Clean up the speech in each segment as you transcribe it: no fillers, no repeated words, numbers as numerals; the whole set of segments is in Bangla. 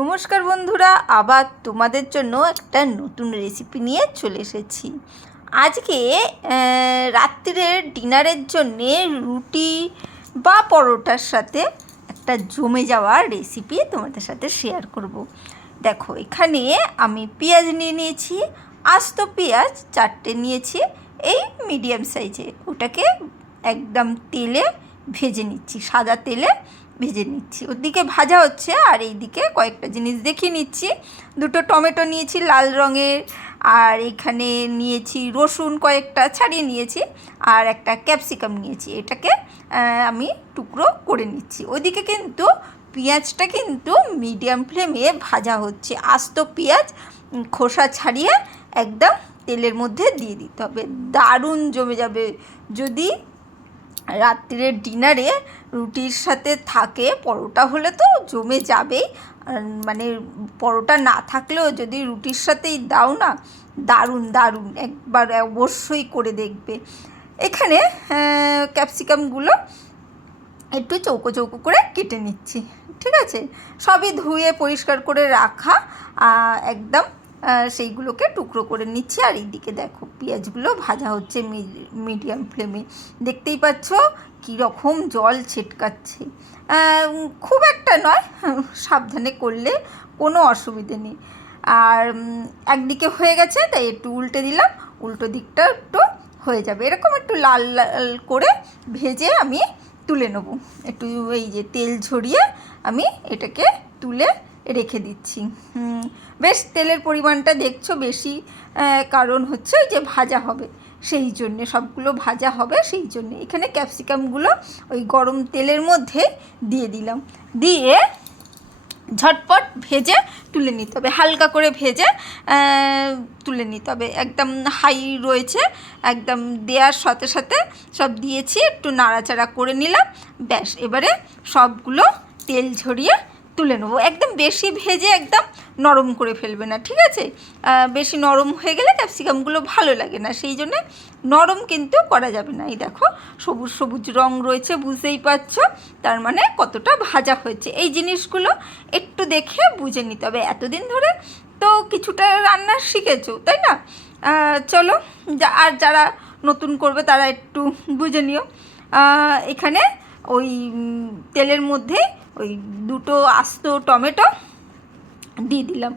নমস্কার বন্ধুরা, আবার তোমাদের জন্য একটা নতুন রেসিপি নিয়ে চলে এসেছি। আজকে রাত্রিরের ডিনারের জন্যে রুটি বা পরোটার সাথে একটা জমে যাওয়া রেসিপি তোমাদের সাথে শেয়ার করব। দেখো, এখানে আমি পেঁয়াজ নিয়ে নিয়েছি, আস্ত পেঁয়াজ 4টে নিয়েছি, এই মিডিয়াম সাইজে। ওটাকে একদম তেলে ভেজে নিচ্ছি, সাদা তেলে ভেজে নিচ্ছি। ওদিকে ভাজা হচ্ছে আর এইদিকে কয়েকটা জিনিস দেখিয়ে নিচ্ছি। 2টো টমেটো নিয়েছি লাল রঙের, আর এখানে নিয়েছি রসুন কয়েকটা ছাড়িয়ে নিয়েছি, আর একটা ক্যাপসিকাম নিয়েছি। এটাকে আমি টুকরো করে নিচ্ছি। ওইদিকে কিন্তু পেঁয়াজটা কিন্তু মিডিয়াম ফ্লেমে ভাজা হচ্ছে। আস্ত পেঁয়াজ খোসা ছাড়িয়ে একদম তেলের মধ্যে দিয়ে দিতে হবে, দারুণ জমে যাবে। যদি রাত্রিরের ডিনারে রুটির সাথে থাকে, পরোটা হলে তো জমে যাবেই, মানে পরোটা না থাকলেও যদি রুটির সাথেই দাও না, দারুণ দারুণ, একবার অবশ্যই করে দেখবে। এখানে ক্যাপসিকামগুলো একটু চৌকো চৌকো করে কেটে নিচ্ছি, ঠিক আছে? সবই ধুয়ে পরিষ্কার করে রাখা, একদম সেইগুলোকে টুকরো করে নিচ্ছি। আর এইদিকে দেখো পেঁয়াজগুলো ভাজা হচ্ছে মিডিয়াম ফ্লেমে। দেখতেই পাচ্ছ কীরকম জল ছিটকাচ্ছে। খুব একটা নয়, সাবধানে করলে কোনো অসুবিধে নেই। আর একদিকে হয়ে গেছে, তাই একটু উল্টে দিলাম, উল্টো দিকটা একটু হয়ে যাবে। এরকম একটু লাল লাল করে ভেজে আমি তুলে নেব। একটু এই যে তেল ঝরিয়ে আমি এটাকে তুলে রেখে দিচ্ছি। বেশ তেলের পরিমাণটা দেখছো বেশি, কারণ হচ্ছে ওই যে ভাজা হবে, সেই জন্যে সবগুলো ভাজা হবে, সেই জন্যে এখানে ক্যাপসিকামগুলো ওই গরম তেলের মধ্যে দিয়ে দিলাম, দিয়ে ঝটপট ভেজে তুলে নিতে হবে, হালকা করে ভেজে তুলে নিতে হবে। একদম হাই রয়েছে, একদম দেওয়ার সাথে সাথে সব দিয়েছি, একটু নাড়াচাড়া করে নিলাম, ব্যাস। এবারে সবগুলো তেল ঝরিয়ে তুলে নেবো। একদম বেশি ভেজে একদম নরম করে ফেলবে না, ঠিক আছে? বেশি নরম হয়ে গেলে ক্যাপসিকামগুলো ভালো লাগে না, সেই জন্যে নরম কিন্তু করা যাবে না। এই দেখো সবুজ সবুজ রং রয়েছে, বুঝতেই পারছো, তার মানে কতটা ভাজা হয়েছে। এই জিনিসগুলো একটু দেখে বুঝে নিতে হবে। এতদিন ধরে তো কিছুটা রান্না শিখেছো, তাই না? চলো, আর যারা নতুন করবে তারা একটু বুঝে নিও। এখানে ওই তেলের মধ্যে ওই 2টো আস্ত টমেটো দিয়ে দিলাম,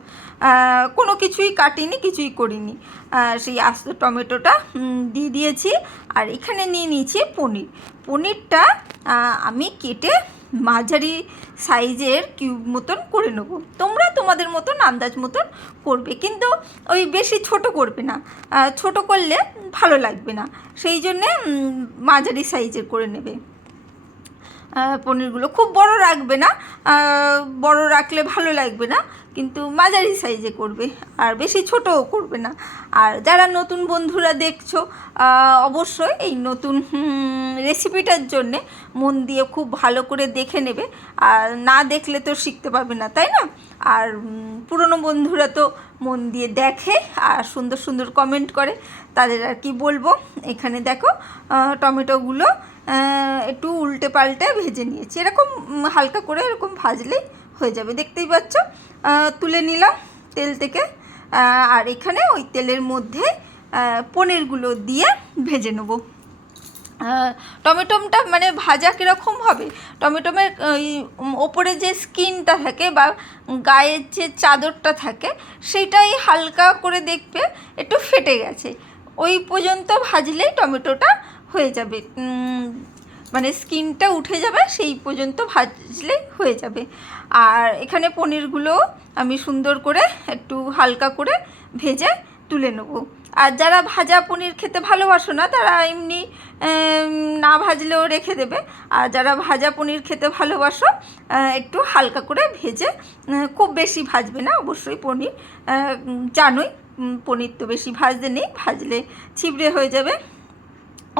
কোনো কিছুই কাটিনি, কিছুই করিনি, সেই আস্ত টমেটোটা দিয়ে দিয়েছি। আর এখানে নিয়ে নিয়েছি পনিরটা আমি কেটে মাঝারি সাইজের কিউব মতন করে নেব। তোমরা তোমাদের মতন আন্দাজ মতন করবে, কিন্তু ওই বেশি ছোট করবে না, ছোট করলে ভালো লাগবে না, সেই জন্যে মাঝারি সাইজের করে নেবে। পনিরগুলো খুব বড় রাখবে না, বড় রাখলে ভালো লাগবে না, কিন্তু মাঝারি সাইজে করবে, আর বেশি ছোটও করবে না। আর যারা নতুন বন্ধুরা দেখছো, অবশ্যই এই নতুন রেসিপিটার জন্যে মন দিয়ে খুব ভালো করে দেখে নেবে, আর না দেখলে তো শিখতে পারবে না, তাই না? আর পুরনো বন্ধুরা তো মন দিয়ে দেখে আর সুন্দর সুন্দর কমেন্ট করে, তাদের আর কি বলবো। এখানে দেখো টমেটোগুলো একটু উল্টে পাল্টে ভেজে নিয়েছি, এরকম হালকা করে এরকম ভাজলেই হয়ে যাবে। দেখতেই পাচ্ছ, তুলে নিলাম তেল থেকে। আর এখানে ওই তেলের মধ্যে পনিরগুলো দিয়ে ভেজে নেব। টমেটোটা মানে ভাজা কীরকম হবে, টমেটোমের ওই ওপরে যে স্কিনটা থাকে বা গায়ের যে চাদরটা থাকে, সেইটাই হালকা করে দেখবে একটু ফেটে গেছে, ওই পর্যন্ত ভাজলেই টমেটোটা হয়ে যাবে, মানে স্কিনটা উঠে যাবে, সেই পর্যন্ত ভাজলে হয়ে যাবে। আর এখানে পনিরগুলো আমি সুন্দর করে একটু হালকা করে ভেজে তুলে নেব। আর যারা ভাজা পনির খেতে ভালোবাসো না, তারা এমনি না ভাজলেও রেখে দেবে। আর যারা ভাজা পনির খেতে ভালোবাসো, একটু হালকা করে ভেজে, খুব বেশি ভাজবে না অবশ্যই। পনির জানোই, পনির তো বেশি ভাজতে নেই, ভাজলে ছিবড়ে হয়ে যাবে।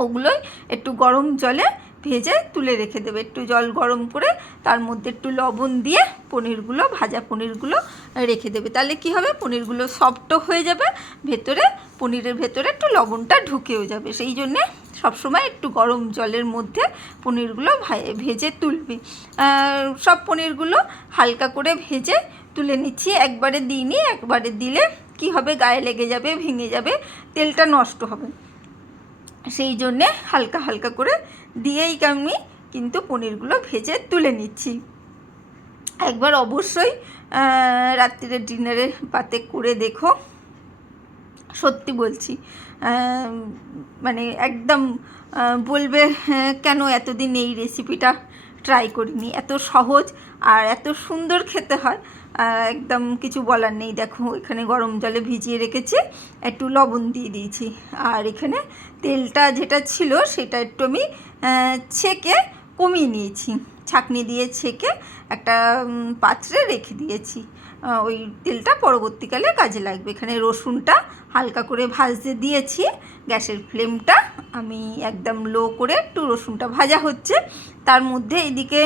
ওগুলোই একটু গরম জলে ভেজে তুলে রেখে দেবে, একটু জল গরম করে তার মধ্যে একটু লবণ দিয়ে পনিরগুলো, ভাজা পনিরগুলো রেখে দেবে। তাহলে কি হবে, পনিরগুলো সফটও হয়ে যাবে, ভেতরে পনিরের ভেতরে একটু লবণটা ঢুকেও যাবে। সেই জন্যে সবসময় একটু গরম জলের মধ্যে পনিরগুলো ভেজে তুলবে। সব পনিরগুলো হালকা করে ভেজে তুলে নিচ্ছি। একবারে দিইনি, একবারে দিলে কি হবে, গায়ে লেগে যাবে, ভেঙে যাবে, তেলটা নষ্ট হবে। সেই জন্যে হালকা হালকা করে দিয়েই আমি কিন্তু পনিরগুলো ভেজে তুলে নিচ্ছি। একবার অবশ্যই রাত্রিরের ডিনারে পাতে করে দেখো, সত্যি বলছি, মানে একদম বলবে কেন এতদিন এই রেসিপিটা ট্রাই করিনি। এত সহজ আর এত সুন্দর খেতে হয়, একদম কিছু বলার নেই। দেখো এখানে গরম জলে ভিজিয়ে রেখেছি, একটু লবণ দিয়ে দিয়েছি, আর এখানে তেলটা যেটা ছিল সেটা একটু আমি ছেঁকে কমিয়ে নিয়েছি, ছাঁকনি দিয়ে ছেঁকে একটা পাত্রে রেখে দিয়েছি। ওই তেলটা পরবর্তীকালে কাজে লাগবে। এখানে রসুনটা হালকা করে ভাজতে দিয়েছি, গ্যাসের ফ্লেমটা আমি একদম লো করে একটু রসুনটা ভাজা হচ্ছে। তার মধ্যে এদিকে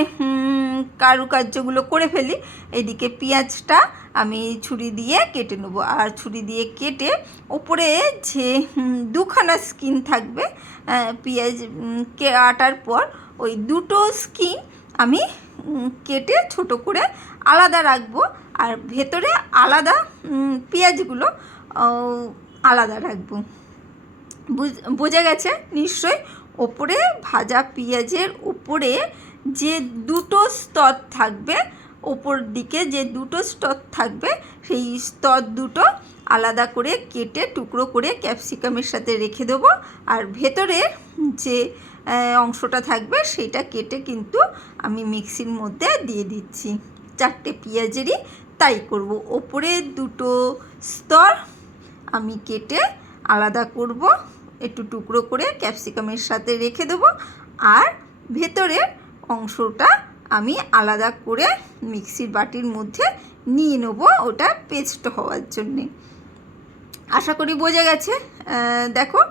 কারুকার্যগুলো করে ফেলি। এদিকে পেঁয়াজটা আমি ছুরি দিয়ে কেটে নেবো, আর ছুরি দিয়ে কেটে ওপরে যে দুখানা স্কিন থাকবে পেঁয়াজ কাটার পর, ওই দুটো স্কিন আমি কেটে ছোট করে আলাদা রাখবো, আর ভেতরে আলাদা পেঁয়াজগুলো আলাদা রাখবো। বোঝা গেছে নিশ্চয়ই? ওপরে ভাজা পেঁয়াজের উপরে যে দুটো স্তর থাকবে, ওপর দিকে যে দুটো স্তর থাকবে, সেই স্তর দুটো আলাদা করে কেটে টুকরো করে ক্যাপসিকামের সাথে রেখে দেবো, আর ভেতরে যে অংশটা থাকবে সেটা কেটে কিন্তু আমি মিক্সির মধ্যে দিয়ে দিচ্ছি। 4টে পেঁয়াজেরই তাই করব। ওপরে দুটো স্তর আমি কেটে আলাদা করব, একটু টুকরো করে ক্যাপসিকামের সাথে রেখে দেবো, আর ভেতরের অংশটা আমি আলাদা করে মিক্সির বাটির মধ্যে নিয়ে নেবো, ওটা পেস্ট হওয়ার জন্যে। আশা করি বোঝা গেছে। দেখো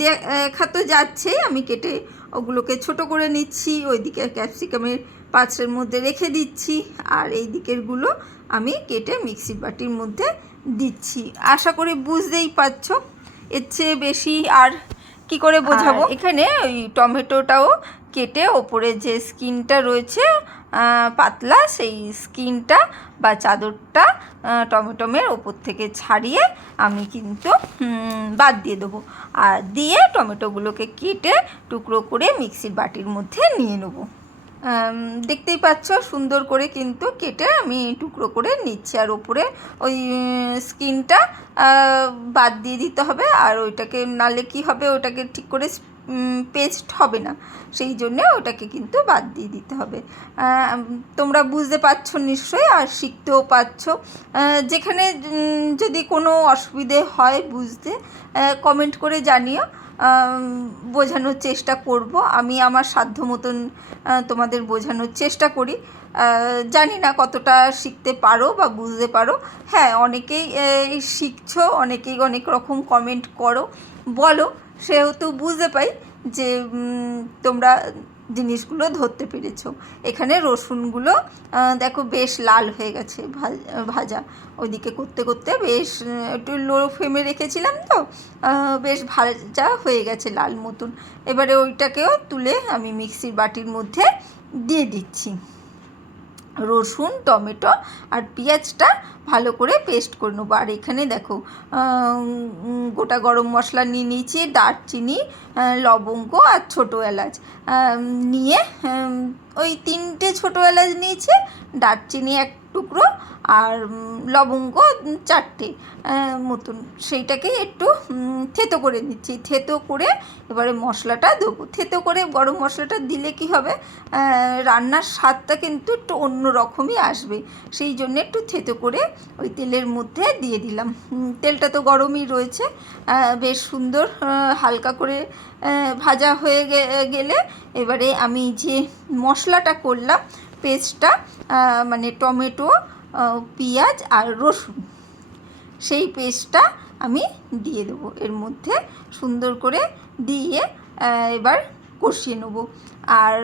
দেখা তো যাচ্ছেই, আমি কেটে ওগুলোকে ছোট করে নিচ্ছি, ওইদিকে ক্যাপসিকামের পাত্রের মধ্যে রেখে দিচ্ছি, আর এই দিকেরগুলো আমি কেটে মিক্সির বাটির মধ্যে দিচ্ছি। আশা করি বুঝতেই পারছো। এর চেয়ে বেশি আর কি করে বোঝাবো। এখানে ওই টমেটোটাও কেটে ওপরে যে স্কিনটা রয়েছে পাতলা, সেই স্কিনটা বা চাদরটা টমেটোমের ওপর থেকে ছাড়িয়ে আমি কিন্তু বাদ দিয়ে দেবো, আর দিয়ে টমেটোগুলোকে কেটে টুকরো করে মিক্সির বাটির মধ্যে নিয়ে নেবো। দেখতেই পাচ্ছ সুন্দর করে কিন্তু কেটে আমি টুকরো করে নিচ্ছি, আর ওপরে ওই স্কিনটা বাদ দিয়ে দিতে হবে, আর ওইটাকে নালে কি হবে, ওটাকে ঠিক করে পেস্ট হবে না, সেই জন্যে ওটাকে কিন্তু বাদ দিয়ে দিতে হবে। তোমরা বুঝতে পারছো নিশ্চয়ই, আর শিখতেও পারছো। যেখানে যদি কোনো অসুবিধে হয় বুঝতে, কমেন্ট করে জানিও, বোঝানোর চেষ্টা করব। আমি আমার সাধ্য মতন তোমাদের বোঝানোর চেষ্টা করি। জানি না কতটা শিখতে পারো বা বুঝতে পারো। হ্যাঁ, অনেকেই শিখছো, অনেকেই অনেক রকম কমেন্ট করো, বলো, সেহেতু বুঝতে পাই যে তোমরা জিনিসগুলো ধরতে পেরেছো। এখানে রসুনগুলো দেখো বেশ লাল হয়ে গেছে ভাজা, ওইদিকে করতে করতে বেশ একটু লো ফ্লেমে রেখেছিলাম, তো বেশ ভাজা হয়ে গেছে লাল মতন। এবারে ওইটাকেও তুলে আমি মিক্সির বাটির মধ্যে দিয়ে দিচ্ছি। রসুন, টমেটো আর পেঁয়াজটা ভালো করে পেস্ট করে নেবো। আর এখানে দেখো গোটা গরম মশলা নিয়ে নিয়েছি, দারচিনি, লবঙ্গ আর ছোটো এলাচ নিয়ে, ওই 3টে ছোটো এলাচ নিয়েছি, দারচিনি 1 টুকরো আর লবঙ্গ 4টে মতন, সেইটাকে একটু থেতো করে নিচ্ছি। থেতো করে এবারে মশলাটা দেবো। থেতো করে গরম মশলাটা দিলে কি হবে, রান্নার স্বাদটা কিন্তু একটু অন্য রকমই আসবে, সেই জন্য একটু থেতো করে ওই তেলের মধ্যে দিয়ে দিলাম। তেলটা তো গরমই রয়েছে, বেশ সুন্দর হালকা করে ভাজা হয়ে গেলে এবারে আমি যে মশলাটা করলাম, পেস্টটা, মানে টমেটো, পেঁয়াজ আর রসুন, সেই পেস্টটা আমি দিয়ে দেবো এর মধ্যে, সুন্দর করে দিয়ে এবার কষিয়ে নেব। আর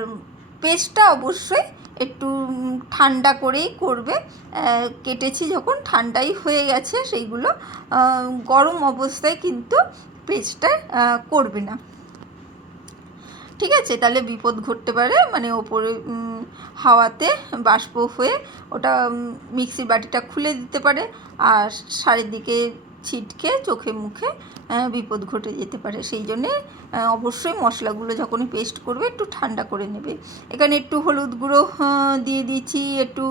পেস্টটা অবশ্যই একটু ঠান্ডা করেই করবে। কেটেছি যখন ঠান্ডাই হয়ে গেছে, সেইগুলো গরম অবস্থায় কিন্তু পেস্টটা করবে না। ঠিক আছে, তাহলে বিপদ ঘটতে পারে, মানে ওপরে হাওয়াতে বাষ্প হয়ে ওটা মিক্সির বাটিটা খুলে দিতে পারে, আর চারিদিকে ছিটকে চোখে মুখে বিপদ ঘটে যেতে পারে। সেই জন্যে অবশ্যই মশলাগুলো যখনই পেস্ট করবে একটু ঠান্ডা করে নেবে। এখানে একটু হলুদ গুঁড়ো দিয়ে দিচ্ছি, একটু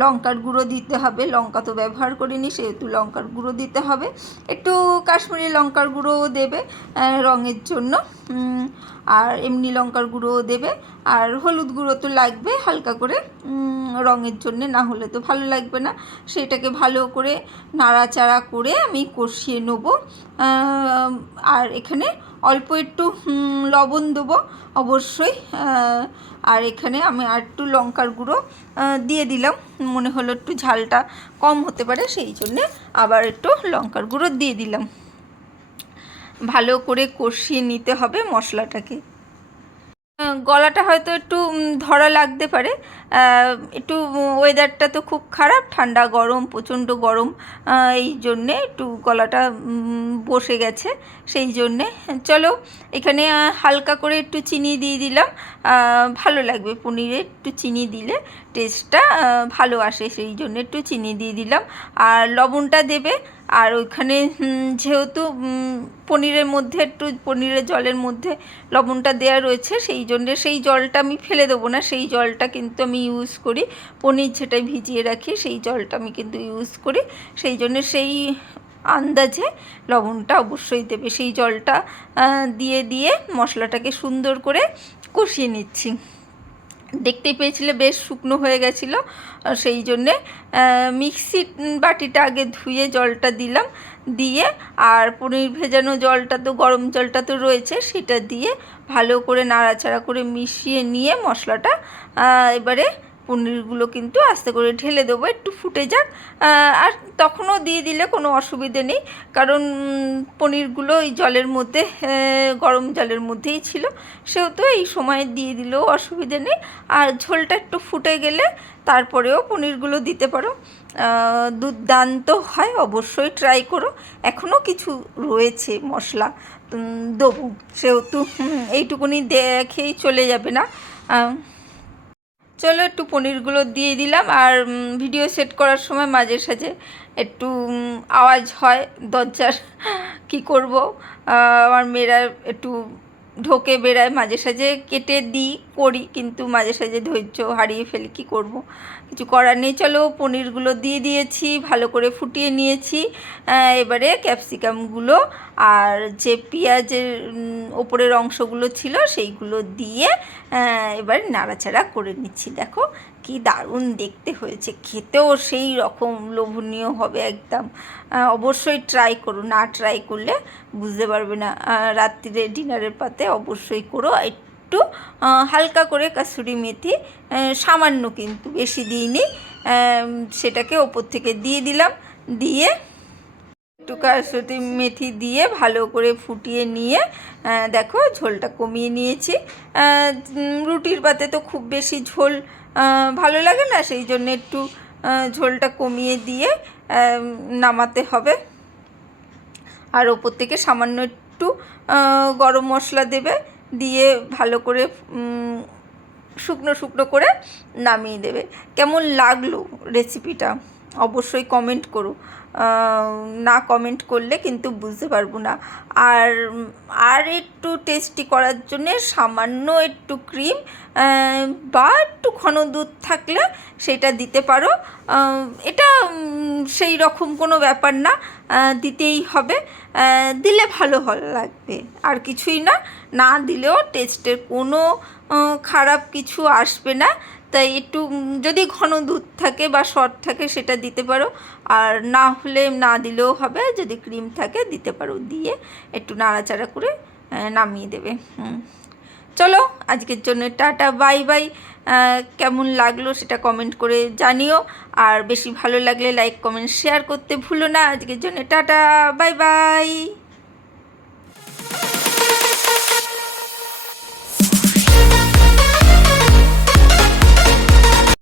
লঙ্কার গুঁড়ো দিতে হবে, লঙ্কা তো ব্যবহার করিনি সেহেতু লঙ্কার গুঁড়ো দিতে হবে, একটু কাশ্মীরি লঙ্কার গুঁড়োও দেবে রঙের জন্য, আর এমনি লঙ্কার গুঁড়োও দেবে, আর হলুদ গুঁড়ো তো লাগবে হালকা করে রঙের জন্যে, না হলে তো ভালো লাগবে না। সেটাকে ভালো করে নাড়াচাড়া করে আমি কষিয়ে নেবো। আর এখানে অল্প একটু লবণ দেবো অবশ্যই, আর এখানে আমি আর একটু লঙ্কার গুঁড়ো দিয়ে দিলাম, মনে হলো একটু ঝালটা কম হতে পারে সেই জন্যে আবার একটু লঙ্কার গুঁড়ো দিয়ে দিলাম। ভালো করে কষিয়ে নিতে হবে মশলাটাকে। গলাটা হয়তো একটু ধরা লাগতে পারে, একটু ওয়েদারটা তো খুব খারাপ, ঠান্ডা গরম প্রচণ্ড গরম, এই জন্যে একটু গলাটা বসে গেছে, সেই জন্যে। চলো এখানে হালকা করে একটু চিনি দিয়ে দিলাম, ভালো লাগবে পনিরে একটু চিনি দিলে টেস্টটা ভালো আসে, সেই জন্য একটু চিনি দিয়ে দিলাম। আর লবণটা দেবে, আর ওইখানে যেহেতু পনিরের মধ্যে একটু পনিরের জলের মধ্যে লবণটা দেওয়া রয়েছে, সেই জন্যে সেই জলটা আমি ফেলে দেবো না, সেই জলটা কিন্তু আমি ইউজ করি, পনির যেটা ভিজিয়ে রাখি সেই জলটা আমি কিন্তু ইউজ করি, সেই জন্যে সেই আন্দাজে লবণটা অবশ্যই দেবে। সেই জলটা দিয়ে মশলাটাকে সুন্দর করে কষিয়ে নিচ্ছি। দেখতেই পেয়েছিলে বেশ শুকনো হয়ে গেছিলো, সেই জন্যে মিক্সি বাটিটা আগে ধুয়ে জলটা দিলাম, দিয়ে আর পনির ভেজানো জলটা তো গরম জলটা তো রয়েছে সেটা দিয়ে ভালো করে নাড়াচাড়া করে মিশিয়ে নিয়ে মশলাটা এবারে পনিরগুলো কিন্তু আস্তে করে ঢেলে দেবো, একটু ফুটে যাক, আর তখনও দিয়ে দিলে কোনো অসুবিধে নেই, কারণ পনিরগুলো এই জলের মধ্যে গরম জলের মধ্যেই ছিল, সেহেতু এই সময় দিয়ে দিলেও অসুবিধে নেই। আর ঝোলটা একটু ফুটে গেলে তারপরেও পনিরগুলো দিতে পারো, দুর্দান্ত হয়, অবশ্যই ট্রাই করো। এখনও কিছু রয়েছে মশলা দেবো, সেহেতু এইটুকুনি দেখেই চলে যাবে না। চলো একটু পনিরগুলো দিয়ে দিলাম, আর ভিডিও সেট করার সময় মাঝে সাঝে একটু আওয়াজ হয় দরজার, কি করব, আমার মেয়েরা একটু ঢোকে বেড়ায়, মাঝে সাঝে কেটে দিই করি, কিন্তু মাঝে সাঝে ধৈর্য হারিয়ে ফেলি, কি করব, কিছু করার নেই। চলো পনিরগুলো দিয়ে দিয়েছি, ভালো করে ফুটিয়ে নিয়েছি, এবারে ক্যাপসিকামগুলো আর যে পেঁয়াজের ওপরের অংশগুলো ছিল সেইগুলো দিয়ে এবার নাড়াচাড়া করে নিচ্ছি। দেখো কি দারুণ দেখতে হয়েছে, খেতেও সেই রকম লোভনীয় হবে একদম, অবশ্যই ট্রাই করো, না ট্রাই করলে বুঝতে পারবে না। রাত্রিরে ডিনারের পাতে অবশ্যই করো। একটু হালকা করে কাসুরি মেথি, সামান্য কিন্তু বেশি দিইনি, সেটাকে ওপর থেকে দিয়ে দিলাম, দিয়ে একটু কাসুরি মেথি দিয়ে ভালো করে ফুটিয়ে নিয়ে দেখো ঝোলটা কমিয়ে নিয়েছি। রুটির পাতে তো খুব বেশি ঝোল ভালো লাগে না, সেই জন্য একটু ঝোলটা কমিয়ে দিয়ে নামাতে হবে। আর ওপর থেকে সামান্য একটু গরম মশলা দেবে, দিয়ে ভালো করে শুকনো শুকনো করে নামিয়ে দেবে। কেমন লাগলো রেসিপিটা অবশ্যই কমেন্ট করো, না কমেন্ট করলে কিন্তু বুঝতে পারবো না। আর একটু টেস্টি করার জন্যে সামান্য একটু ক্রিম বা একটু ঘন দুধ থাকলে সেটা দিতে পারো, এটা সেই রকম কোনো ব্যাপার না, দিতেই হবে, দিলে ভালো লাগবে, আর কিছুই না, না দিলেও টেস্টের কোনো খারাপ কিছু আসবে না। তাই একটু যদি ঘন দুধ থাকে বা শর্ট থাকে সেটা দিতে পারো, আর না হলে না দিলেও হবে, যদি ক্রিম থাকে দিতে পারো, দিয়ে একটু নাড়াচাড়া করে নামিয়ে দেবে। চলো আজকের জন্য টাটা, বাই বাই। কেমন লাগলো সেটা কমেন্ট করে জানিও, আর বেশি ভালো লাগলে লাইক কমেন্ট শেয়ার করতে ভুলো না। আজকের জন্য টাটা, বাই বাই।